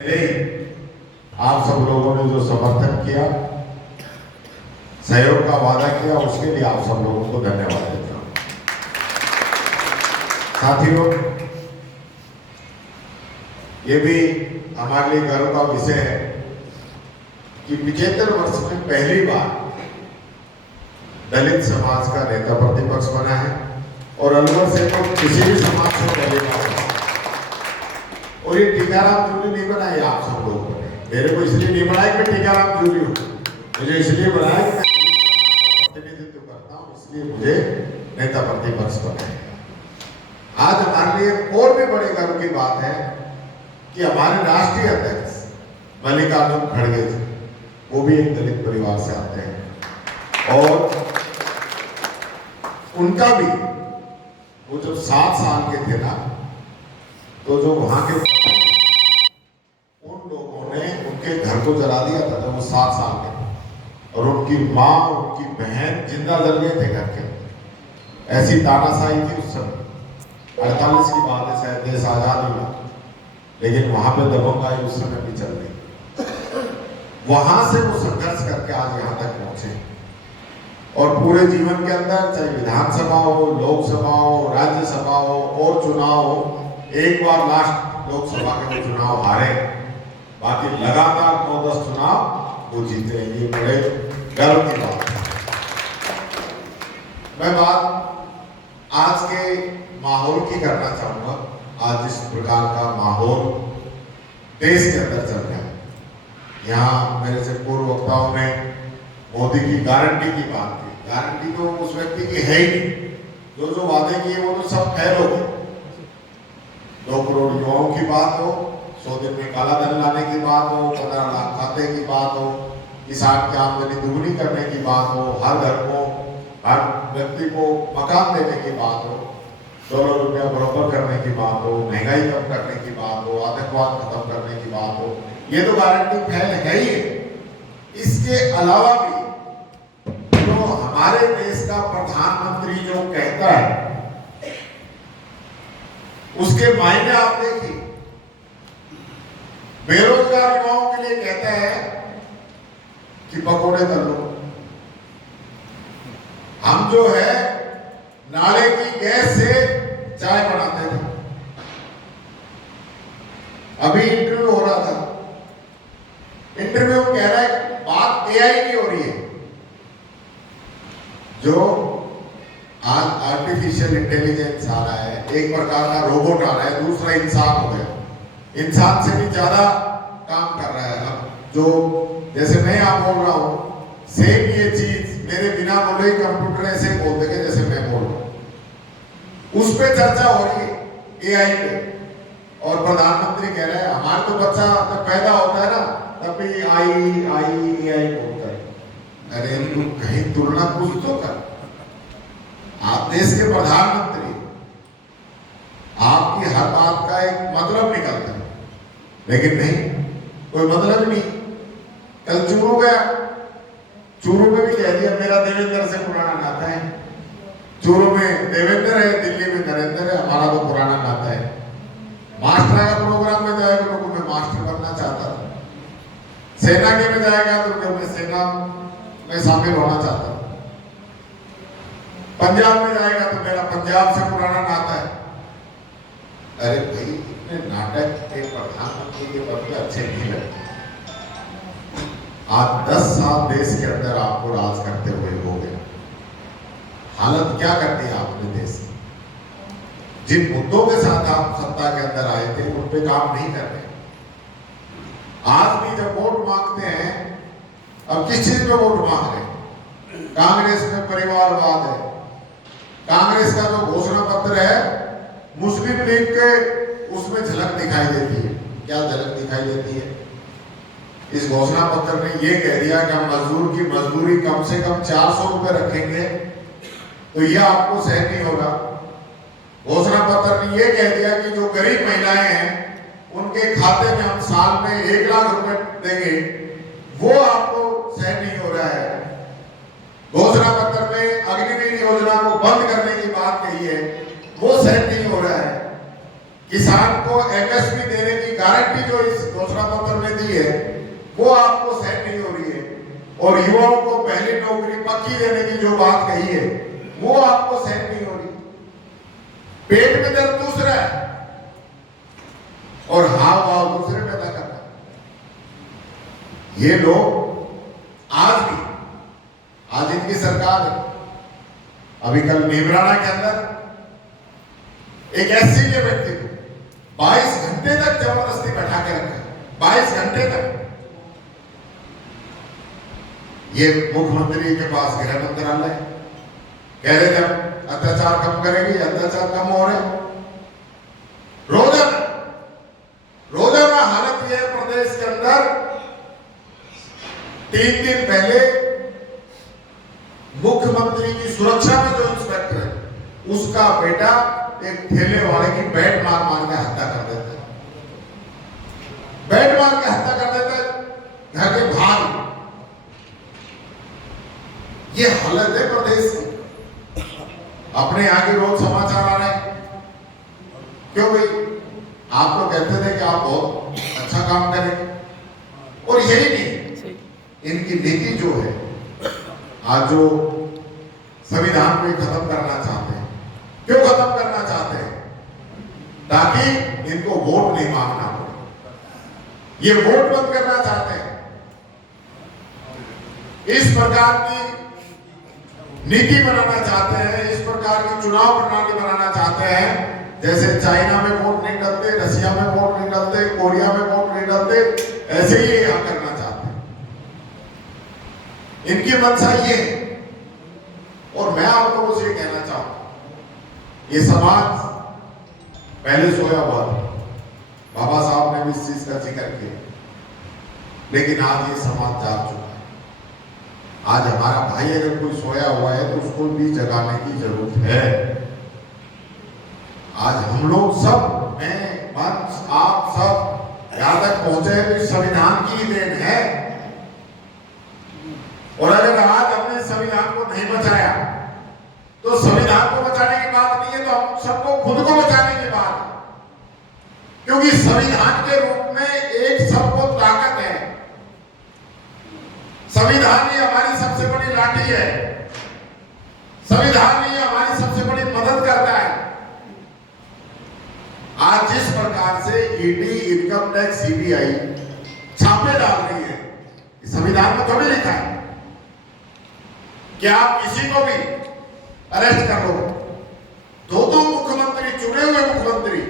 आप सब लोगों ने जो समर्थन किया, सहयोग का वादा किया, उसके लिए आप सब लोगों को धन्यवाद देता हूं। साथियों, ये भी हमारे लिए गर्व का विषय है कि 75 वर्ष में पहली बार दलित समाज का नेता प्रतिपक्ष बना है और अलवर से तो किसी भी समाज से पहली बार। और ये टीकाराम जूली नहीं बनाई आप सब लोगों ने, मेरे को इसलिए नहीं बनाया कि टीकाराम जूली हूँ, मुझे इसलिए बनाया कि मैं प्रतिनिधित्व करता हूँ, इसलिए मुझे नेता प्रतिपक्ष बनाया। आज हमारे लिए और भी बड़े गर्व की बात है कि हमारे राष्ट्रीय अध्यक्ष मल्लिकार्जुन खड़गे जी, वो भी एक दलित परिवार से आते हैं और उनका भी वो जब 7 साल के थे ना, तो जो वहां के उन लोगों ने उनके घर को जला दिया था जब वो 7 साल के, और उनकी माँ उनकी बहन जिंदा जल गए थे घर के। ऐसी तानाशाही थी उस समय। 48 की बात है, शायद देश आजाद हुआ, लेकिन वहां पे दबंगाई उस समय भी चल रही। वहां से वो संघर्ष करके आज यहाँ तक पहुंचे और पूरे जीवन के अंदर, चाहे विधानसभा हो, लोकसभा हो, राज्यसभा हो और चुनाव हो, एक बार लास्ट लोकसभा के चुनाव हारे, बाकी लगातार 9-10 चुनाव वो जीते हैं। ये बड़े गर्व की बात है। मैं बात आज के माहौल की करना चाहूंगा। आज जिस प्रकार का माहौल देश के अंदर चल रहा है, यहाँ मेरे से पूर्व वक्ताओं ने मोदी की गारंटी की बात की। गारंटी तो उस व्यक्ति की है ही नहीं, जो वादे किए वो तो सब फेल हो गए। 2 करोड़ युवाओं की बात हो, 100 दिन में काला धन लाने की बात हो, 15 लाख खाते की बात हो, किसान की आमदनी दुगनी करने की बात हो, हर घर को, हर व्यक्ति को मकान देने की बात हो, $16 बराबर करने की बात हो, महंगाई कम करने की बात हो, आतंकवाद खत्म करने की बात हो, ये तो गारंटी फेल है ही है। इसके अलावा भी तो हमारे देश का प्रधानमंत्री जो कहता है उसके मायने आप देखिए। बेरोजगार युवाओं के लिए कहता है कि पकौड़े तल लो। हम जो है नाले की गैस से चाय बनाते थे। अभी इंटरव्यू हो रहा था, इंटरव्यू कह रहा है बात एआई की हो रही है। जो आज आर्टिफिशियल इंटेलिजेंस आ रहा है, एक प्रकार का रोबोट आ रहा है, दूसरा इंसान हो गया, इंसान से भी ज्यादा काम कर रहा है। अब जो जैसे मैं यहाँ बोल रहा हूँ, सेम ये चीज मेरे बिना बोले ही कंप्यूटर ऐसे बोल देगा जैसे मैं बोल रहा हूँ। उस पे चर्चा हो रही है एआई पे, और प्रधानमंत्री कह रहे हैं हमारा तो बच्चा जब पैदा होता है ना तब भी आई एआई बोलता है। अरे तू कहीं तुलना कुछ तो कर। आप देश के प्रधानमंत्री, आपकी हर बात का एक मतलब निकलता है, लेकिन नहीं, कोई मतलब नहीं। कल चूरू गया, चूरू में भी कह दिया मेरा देवेंद्र से पुराना नाता है। चूरू में देवेंद्र है, दिल्ली में नरेंद्र है, हमारा तो पुराना नाता है। मास्टर का प्रोग्राम में जाएगा तो मैं मास्टर बनना चाहता था, सेना के में जाएगा तो मैं सेना में शामिल होना चाहता था, पंजाब में जाएगा तो मेरा पंजाब से पुराना नाता है। अरे भाई, इतने नाटक के प्रधानमंत्री के पद पे अच्छे नहीं लगते। आज 10 साल देश के अंदर आपको राज करते हुए हो गए, हालत क्या कर दी आपने देश की। जिन मुद्दों के साथ आप सत्ता के अंदर आए थे उन पे काम नहीं कर रहे। आज भी जब वोट मांगते हैं, अब किस चीज पे वोट मांग रहे हैं? कांग्रेस में परिवारवाद है, कांग्रेस का जो घोषणा पत्र है मुस्लिम लीग के, उसमें झलक दिखाई देती है। क्या झलक दिखाई देती है? इस घोषणा पत्र ने यह कह दिया कि हम मजदूर की मजदूरी कम से कम 400 रुपए रखेंगे, तो यह आपको सहन नहीं होगा। घोषणा पत्र ने यह कह दिया कि जो गरीब महिलाएं हैं उनके खाते में हम साल में 1 लाख रुपए देंगे, वो आपको सहन नहीं हो रहा है। घोषणा पत्र में अग्निवीर योजना को बंद करने की बात कही है, वो सहन नहीं हो रहा है। किसान को एमएसपी देने की गारंटी जो इस घोषणा पत्र में दी है वो आपको सहन नहीं हो रही है, और युवाओं को पहली नौकरी पक्की देने की जो बात कही है वो आपको सहन नहीं हो रही। पेट में दर्द दूसरा है और हाव भाव दूसरे पैदा करना है। ये लोग आज इनकी सरकार है। अभी कल नीमराना के अंदर एक एससी के व्यक्ति को 22 घंटे तक जबरदस्ती बैठा के रखा, 22 घंटे तक। ये मुख्यमंत्री के पास गृह मंत्रालय कह रहे थे अत्याचार कम करेंगे, अत्याचार कम हो रहे। रोजाना हालत यह प्रदेश के अंदर 3 दिन पहले मुख्यमंत्री की सुरक्षा में जो इंस्पेक्टर है उसका बेटा एक ठेले वाले की बैट मार के हत्या कर देता है, बैट मार के हत्या कर देता है घर के बाहर। ये हालत है प्रदेश की। अपने यहाँ के रोज समाचार आ रहे हैं, क्यों भाई? आप तो कहते थे कि आप बहुत अच्छा काम करेंगे, और यही नहीं इनकी नीति जो है। आज जो संविधान को खत्म करना चाहते हैं, क्यों खत्म करना चाहते हैं? ताकि इनको वोट नहीं मांगना पड़े। ये वोट बंद करना चाहते हैं। इस प्रकार की नीति बनाना चाहते हैं, इस प्रकार की चुनाव प्रणाली बनाना चाहते हैं जैसे चाइना में वोट नहीं डलते, रशिया में वोट नहीं डलते, कोरिया में वोट नहीं डलते, ऐसे ही यहां करना चाहते हैं। इनकी मंशा ये है। और मैं आप लोगों से कहना चाहूं, ये समाज पहले सोया हुआ था, बाबा साहब ने भी इस चीज का जिक्र किया, लेकिन आज ये समाज जाग चुका है। आज हमारा भाई अगर कोई सोया हुआ है तो उसको भी जगाने की जरूरत है। आज हम लोग सब, मैं, मंच, आप सब यहां तक पहुंचे हैं तो संविधान की देन है। और अगर आज हमने संविधान को नहीं बचाया तो संविधान को बचाने की बात नहीं है, तो हम सबको खुद को बचाने की बात है। क्योंकि संविधान के रूप में एक सबको ताकत है। संविधान ही हमारी सबसे बड़ी लाठी है, संविधान ही हमारी सबसे बड़ी मदद करता है। आज जिस प्रकार से ईडी, इनकम टैक्स, सीबीआई छापे डाल रही है, संविधान में थोड़ी लिखा है कि आप किसी को भी अरेस्ट कर लो। दो मुख्यमंत्री, चुने हुए मुख्यमंत्री,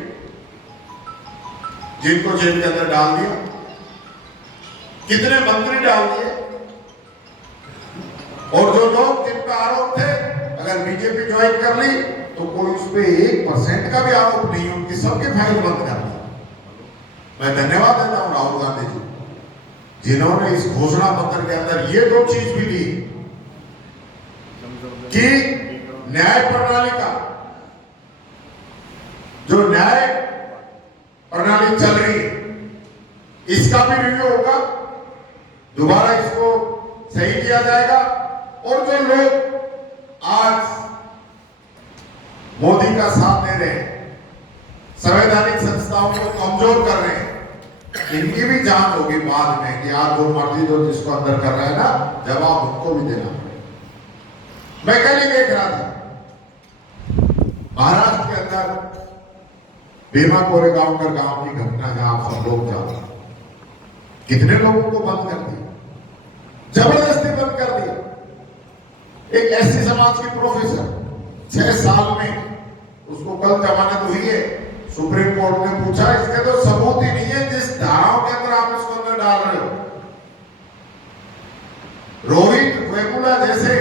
जिनको जेल के अंदर डाल दिया, कितने मंत्री डाल दिए, और जो लोग जिन पर आरोप थे अगर बीजेपी ज्वाइन कर ली तो कोई उस पर 1% का भी आरोप नहीं, उनकी सबकी फाइल बंद कर दी। मैं धन्यवाद देता हूं राहुल गांधी जी, जिन्होंने इस घोषणा पत्र के अंदर ये दो चीज भी दी कि न्याय प्रणाली का, जो न्याय प्रणाली चल रही है, इसका भी रिव्यू होगा, दोबारा इसको सही किया जाएगा। और जो लोग आज मोदी का साथ दे रहे हैं, संवैधानिक संस्थाओं को कमजोर कर रहे हैं, इनकी भी जांच होगी बाद में कि आज जो मर्जी जो जिसको अंदर कर रहा है ना, जवाब उनको भी देना पड़ेगा। मैं कल ही देख रहा था महाराष्ट्र के अंदर भीमा कोरेगांवकर गांव की घटना, जहां आप सब लोग जानते हैं, कितने लोगों को बंद कर दिया, जबरदस्ती बंद कर दिया। एक एससी समाज की प्रोफेसर 6 साल में, उसको कल जमानत हुई है, सुप्रीम कोर्ट ने पूछा इसके तो सबूत ही नहीं है, जिस धाराओं के अंदर आप इसको अंदर डाल रहे हो। रोहित वेमुला जैसे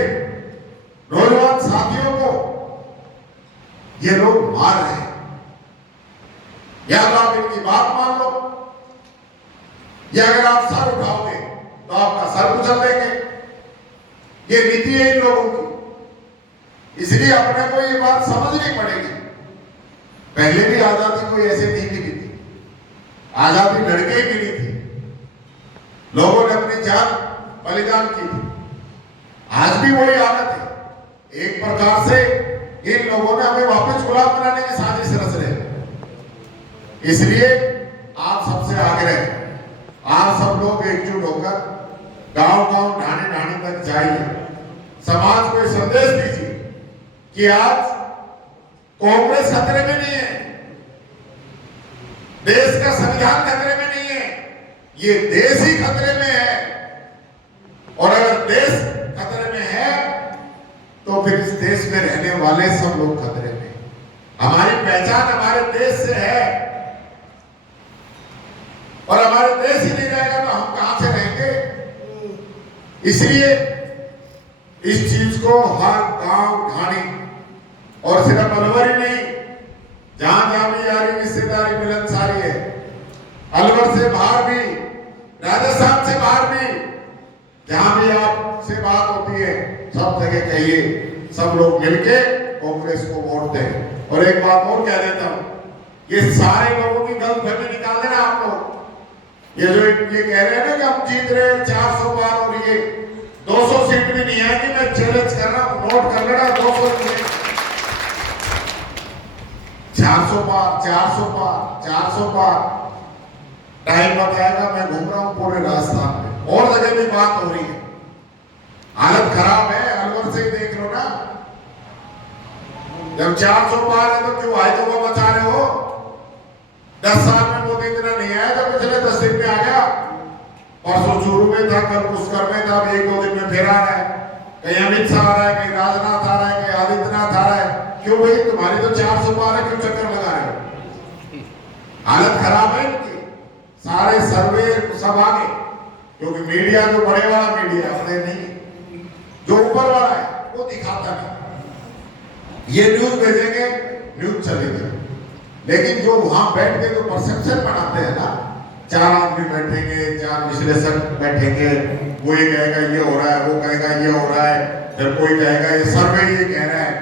नौजवान साथियों को ये लोग मार रहे हैं। या तो आप इनकी बात मान लो, या अगर आप सर उठाओगे तो आपका सर कुचल देंगे। ये नीति है इन लोगों की, इसलिए अपने को ये बात समझनी पड़ेगी। पहले भी आजादी कोई ऐसे नहीं मिली थी, आजादी लड़के ही मिली थी, लोगों ने अपनी जान बलिदान की थी। आज भी वही हालत है। एक प्रकार से इन लोगों ने हमें वापस गुलाम बनाने की साजिश रच रहे हैं। इसलिए आप सबसे आग्रह है, आप सब लोग एकजुट होकर गांव-गांव, ढाणी-ढाणी तक जाइए, समाज को संदेश दीजिए कि आज कांग्रेस खतरे में नहीं है, देश का संविधान खतरे में नहीं है, ये देश ही खतरे में है। और अगर देश खतरे में है तो फिर इस देश में रहने वाले सब लोग खतरे में। हमारी पहचान हमारे देश से है, और हमारे देश ही नहीं रहेगा तो हम कहां से रहेंगे। इसलिए इस चीज को हर गांव, ढाणी और सिर्फ अलवर ही नहीं, जहां जहां भी यारी रिश्तेदारी मिलनसारी है, अलवर से बाहर भी, राजस्थान से बाहर भी, जहां भी आपसे बात होती है, सब जगह कहिए, सब लोग मिलके कांग्रेस को वोट दें। और एक बात और कह देता हूं, ये सारे लोगों की गलतफहमी निकाल देना आप लोग। ये जो ये कह रहे हैं ना कि हम जीत रहे हैं 400 बार और ये 200 सीट भी नहीं आएगी, मैं चैलेंज कर रहा हूं, नोट कर लेना 200 सीट, 400 बार, 400 बार, 400 बार। टाइम बताएगा, मैं घूम रहा हूं पूरे राजस्थान में, और जगह भी बात हो रही है, हालत खराब है, अलवर से ही देख लो ना। जब 400 पार है तो क्यों हाई को बचा रहे हो? 10 साल में मोदी इतना नहीं आया, जब पिछले 10 दिन में आ गया। परसों चूरू में था, कल पुष्कर में था, 1-2 दिन में फिर आ रहा है। कहीं अमित शाह आ रहा है, कहीं राजनाथ आ रहा है, कहीं आदित्यनाथ आ रहा है। क्यों भाई, तुम्हारी तो 400 पार है, क्यों चक्कर लगा रहे हो? हालत खराब है इनकी, सारे सर्वे सब आगे, क्योंकि मीडिया जो बड़े वाला मीडिया अपने नहीं, जो ऊपर वाला है वो दिखाता नहीं। ये न्यूज भेजेंगे, न्यूज चलेगी, लेकिन जो वहां बैठ के जो परसेप्शन बनाते हैं ना, 4 आदमी बैठेंगे, 4 विश्लेषक बैठेंगे, वो ये कहेगा ये हो रहा है, वो कहेगा ये हो रहा है, फिर कोई कहेगा ये सर्वे ये कह रहा है।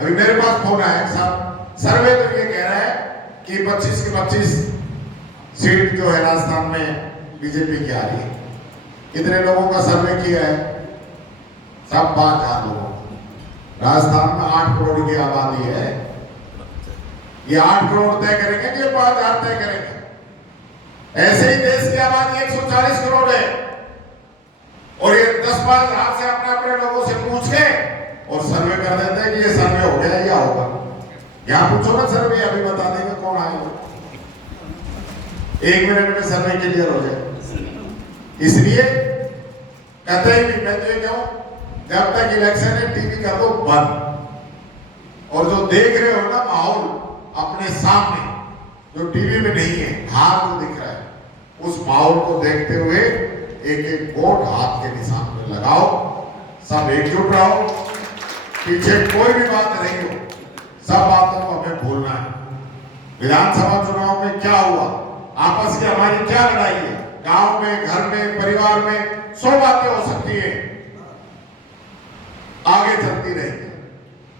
अभी मेरे पास फोन आया साहब, सर्वे तो ये कह रहा है कि 25 की 25 सीट जो है राजस्थान में बीजेपी की आ रही है। कितने लोगों का सर्वे किया है? सब 5,000 लोगों। राजस्थान में 8 करोड़ की आबादी है, ये 8 करोड़ तय करेंगे कि 5,000 तय करेंगे? ऐसे ही देश की आबादी 140 करोड़ है, और ये 10-5,000 से अपने अपने लोगों से पूछ के और सर्वे कर देते हैं कि ये सर्वे हो गया या होगा। यहां पूछो ना सर्वे, अभी बता देंगे कौन आएगा, 1 मिनट में सर्वे क्लियर हो जाए। इसलिए कहते भी, मैं तो ये कहूं, जब तक इलेक्शन है टीवी कर दो बंद, और जो देख रहे हो ना माहौल अपने सामने, जो टीवी में नहीं है, हाथ जो दिख रहा है, उस माहौल को देखते हुए एक एक वोट हाथ के निशान पे लगाओ, सब एकजुट रहो, पीछे कोई भी बात नहीं हो, सब बातों को हमें भूलना है। विधानसभा चुनाव में क्या हुआ, आपस की हमारी क्या लड़ाई है, गांव में, घर में, परिवार में 100 बातें हो सकती है, आगे चलती रहेगी,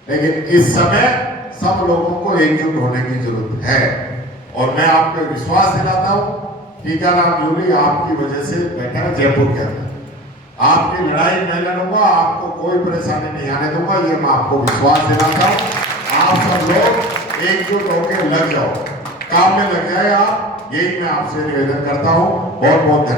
लेकिन इस समय सब लोगों को एकजुट होने की जरूरत है। और मैं आपको विश्वास दिलाता हूं, टीकाराम जूली आपकी वजह से बैठा है जयपुर के अंदर, आपकी लड़ाई मैं लड़ूंगा, आपको कोई परेशानी नहीं आने दूंगा, ये मैं आपको विश्वास दिलाता हूं। आप सब लोग एकजुट होकर लग जाओ, काम में लग जाए आप, यही मैं आपसे निवेदन करता हूं। बहुत बहुत